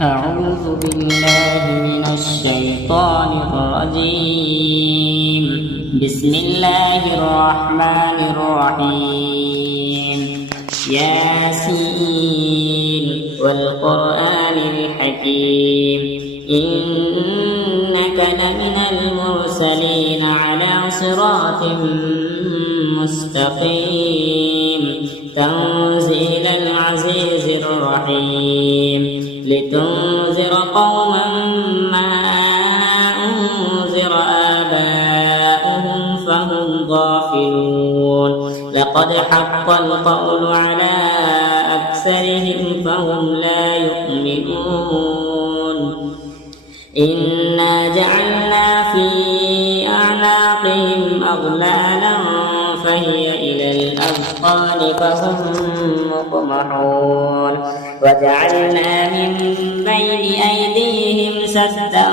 أعوذ بالله من الشيطان الرجيم. بسم الله الرحمن الرحيم. ياسين والقرآن الحكيم إنك لمن المرسلين على صراط مستقيم تنزيل العزيز الرحيم لتنذر قوما ما أنذر آباؤهم فهم غافلون لقد حق القول على أكثرهم فهم لا يؤمنون إنا جعلنا في أعناقهم أغلالا فهي إلى الأذقان فهم مقمحون وجعلنا من بين أيديهم سدا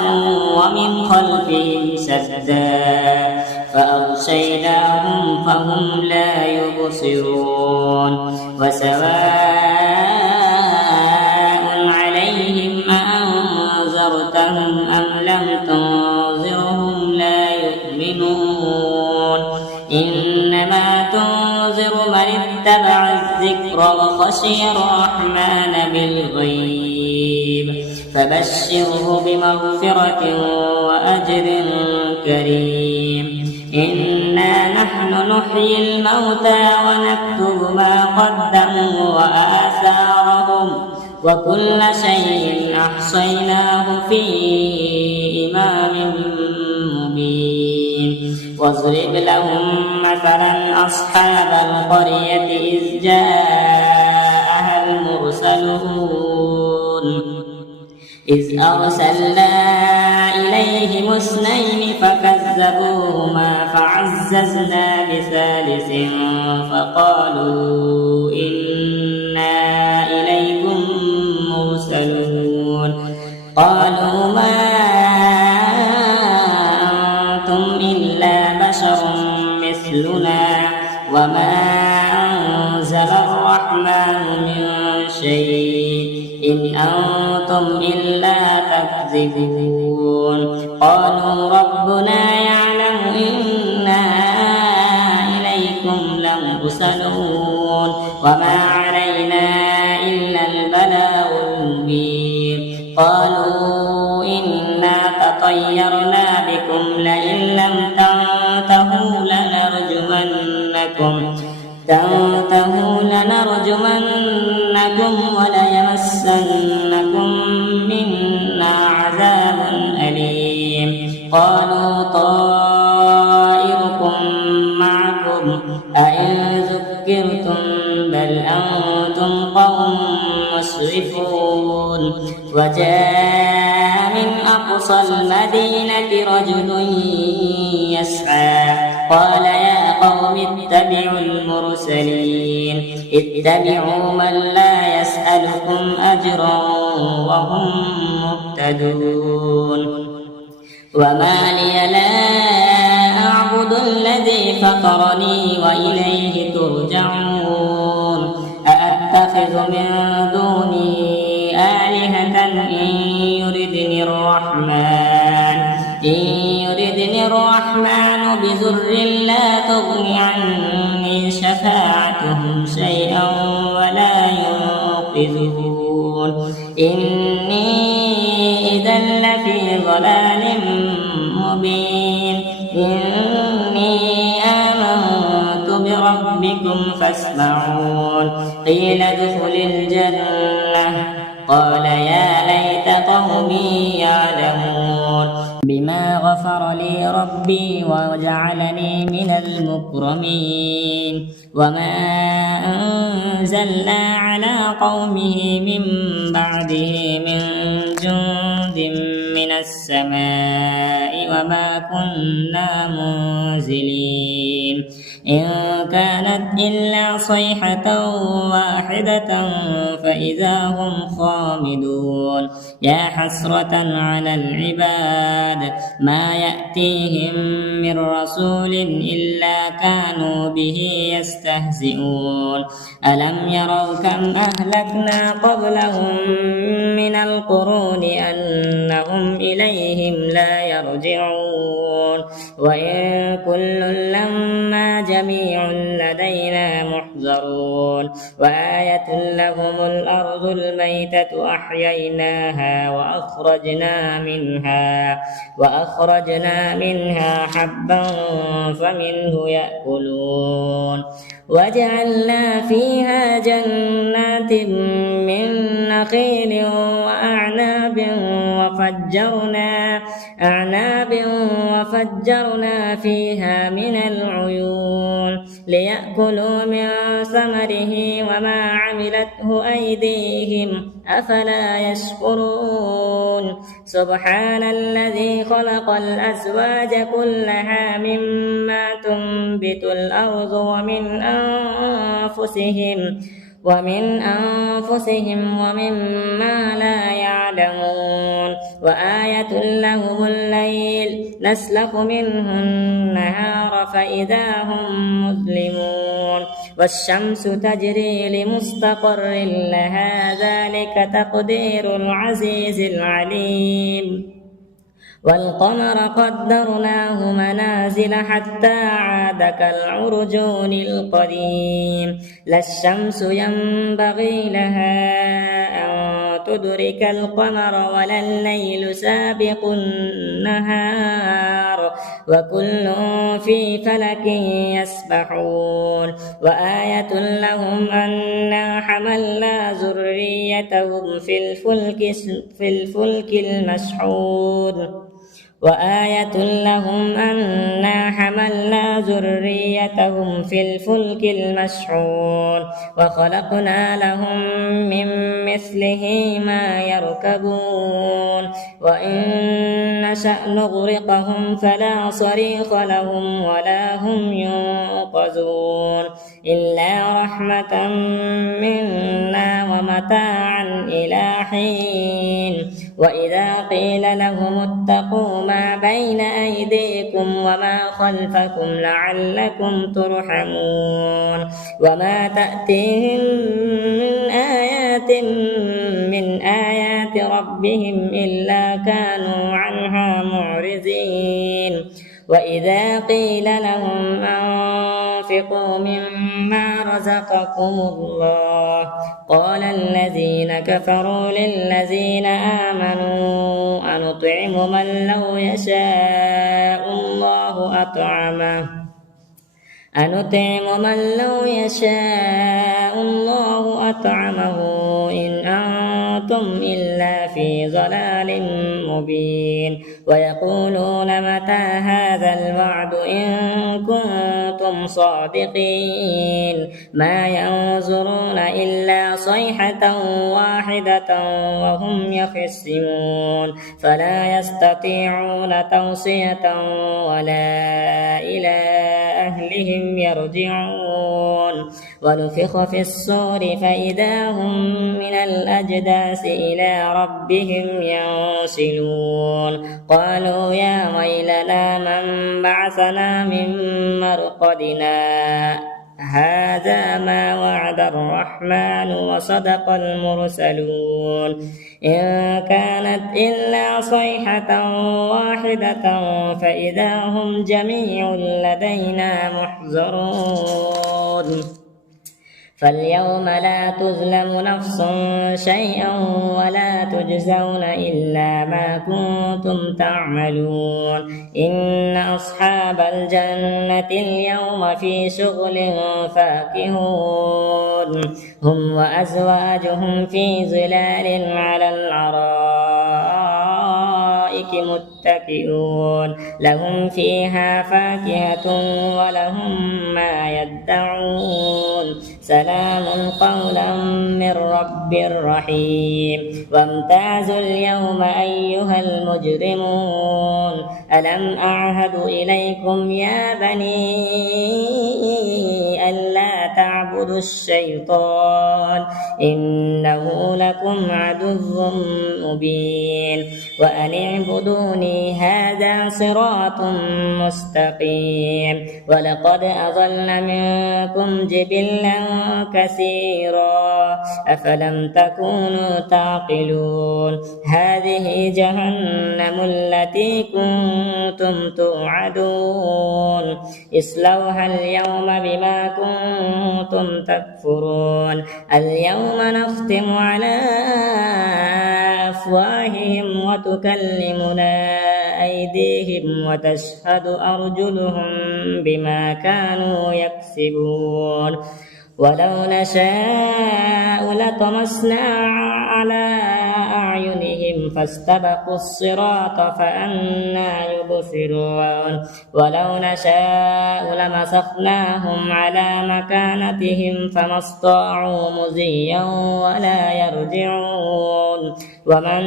ومن خلفهم سدا فأغشيناهم فهم لا يبصرون وسواء عليهم أأنذرتهم أم لم تنذرهم لا يؤمنون إنما تنذر من اتبع الذكر وخشي الرحمن بالغيب فبشره بمغفرة وأجر كريم إنا نحن نحيي الموتى ونكتب ما قدموا وآثارهم وكل شيء أحصيناه في إمام مبين واضرب لهم مثلا أصحاب القرية إذ جاءها المرسلون إذ أرسلنا إليهم اثنين فكذبوهما فعززنا بثالث فقالوا إنا إليكم مرسلون قالوا ما أنتم إلا بشر مثلنا وما أنزل الرحمن من شيء إن أنتم إلا تكذبون قالوا ربنا يعلم إنا إليكم لمرسلون وما علينا إلا البلاغ المبين قالوا إنا تطيرنا بكم لئن لم تنتهوا لنرجمنكم وليمسنكم منا عذاب أليم قالوا طائركم معكم أئن ذكرتم بل أنتم قوم مسرفون وجاء من أقصى المدينة رجل يسعى قال يا قوم اتبعوا المرسلين اتبعوا من لا يسألكم أجرا وهم مهتدون وما لي لا أعبد الذي فطرني وإليه ترجعون أأتخذ من دونه آلهة إن يردني الرحمن بضر لا تغن عني شفاعتهم شيئا ولا ينقذون إني إذا لفي ضلال مبين إني آمنت بربكم فاسمعون قيل ادخل الجنة قال يا ليت قومي يعلمون بما غفر لي ربي وجعلني من المكرمين وما أنزلنا على قومه من بعده من جند من السماء وما كنا منزلين إن كانت إلا صيحة واحدة فإذا هم خامدون يا حسرة على العباد ما يأتيهم من رسول إلا كانوا به يستهزئون ألم يروا كم أهلكنا قبلهم من القرون أنهم إليهم لا يرجعون وإن كل لما جميع لدينا محضرون وآية لهم الأرض الميتة أحييناها وأخرجنا منها حبا فمنه يأكلون وجعلنا فيها جنات من نخيل وأعناب وفجرنا فيها من العيون ليأكلوا من ثمره وما عملته أيديهم أفلا يشكرون سبحان الذي خلق الأزواج كلها مما تنبت الأرض ومن أنفسهم ومما لا يعلمون وآية لهم الليل نسلخ منه النهار فإذا هم مظلمون والشمس تجري لمستقر لها ذلك تقدير العزيز العليم والقمر قدرناه منازل حتى عاد كالعرجون القديم لا الشمس ينبغي لها أن تدرك القمر ولا الليل سابق النهار وكل في فلك يسبحون وآية لهم أنا حملنا ذريتهم في الفلك المشحون وآية لهم أنا حملنا ذريتهم في الفلك المشحون وخلقنا لهم من مثله ما يركبون وإن نشأ نغرقهم فلا صريخ لهم ولا هم ينقذون إلا رحمة منا ومتاعا إلى حين وإذا قيل لهم اتقوا ما بين أيديكم وما خلفكم لعلكم ترحمون وما تأتيهم من آيات ربهم إلا كانوا عنها معرضين وإذا قيل لهم أنفقوا مما رزقكم الله قال الذين كفروا للذين آمنوا أنطعم من لو يشاء الله أطعمه إن أنتم إلا في ضلال مبين ويقولون متى هذا الوعد إن كنتم صادقين ما ينظرون إلا صيحة واحدة وهم يخصمون فلا يستطيعون توصية ولا إلى أهلهم يرجعون ونفخ في الصور فإذا هم من الأجداث إلى ربهم ينسلون قالوا يا ويلنا من بعثنا من مرقدنا هذا ما وعد الرحمن وصدق المرسلون إن كانت إلا صيحة واحدة فإذا هم جميع لدينا محضرون فاليوم لا تظلم نفس شيئا ولا تجزون إلا ما كنتم تعملون إن أصحاب الجنة اليوم في شغل فاكهون هم وأزواجهم في ظلال على الأرائك متكئون لهم فيها فاكهة ولهم ما يدعون سلام قولا من رب رحيم وامتازوا اليوم أيها المجرمون ألم أعهد إليكم يا بني الشيطان إنه لكم عدو مبين وأن اعبدوني هذا صراط مستقيم ولقد أضل منكم جبلا كثيرا أفلم تكونوا تعقلون هذه جهنم التي كنتم توعدون اصلوها اليوم بما كنتم تكفرون اليوم نختم على أفواههم وتكلمنا أيديهم وتشهد أرجلهم بما كانوا يكسبون ولو نشاء لطمسنا على أعينهم فاستبقوا الصراط فأنى يبصرون ولو نشاء لمسخناهم على مكانتهم فما استطاعوا مضيا ولا يرجعون ومن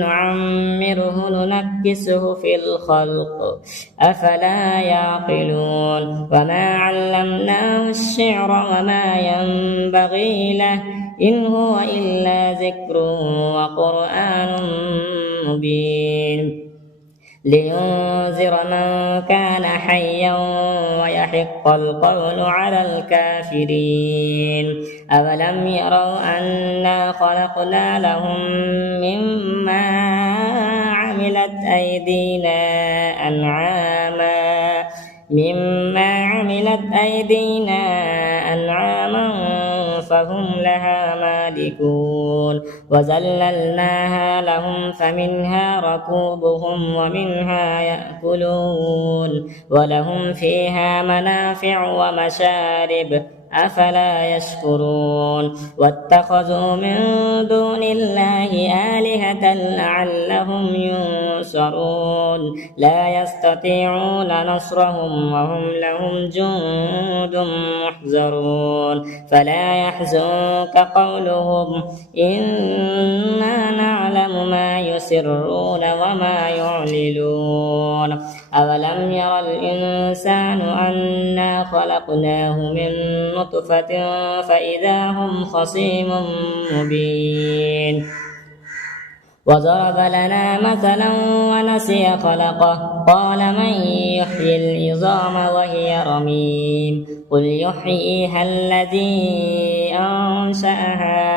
نعمره ننكسه في الخلق أفلا يعقلون وما علمناه الشعر وما ينبغي له إن هو إلا ذكر وقرآن مبين لينذر من كان حيا ويحق القول على الكافرين أولم يروا أنا خلقنا لهم مما عملت أيدينا أنعاما فهم لها مالكون وذللناها لهم فمنها ركوبهم ومنها يأكلون ولهم فيها منافع ومشارب أفلا يشكرون واتخذوا من دون الله آلهة لعلهم ينصرون لا يستطيعون نصرهم وهم لهم جند محضرون فلا يحزنك قولهم إنا نعلم ما يسرون وما يعلنون أولم ير الإنسان أنا خلقناه من نطفة فإذا هم خصيم مبين وضرب لنا مثلا ونسي خلقه قال من يحيي العظام وهي رميم قل يحييها الذي أنشأها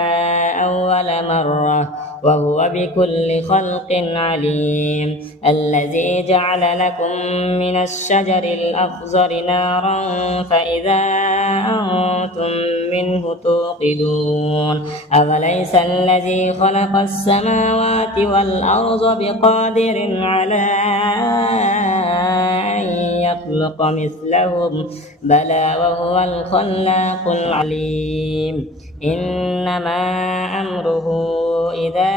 أول مرة وهو بكل خلق عليم الذي جعل لكم من الشجر الأخضر نارا فإذا أنتم منه توقدون أوليس الذي خلق السماوات والأرض بقادر على أن يخلق مثلهم بلى وهو الخلاق العليم إنما أمره إذا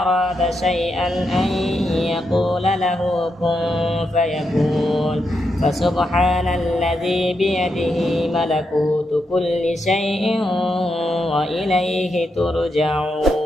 أراد شيئا أن يقول له كن فيكون فسبحان الذي بيده ملكوت كل شيء وإليه ترجعون.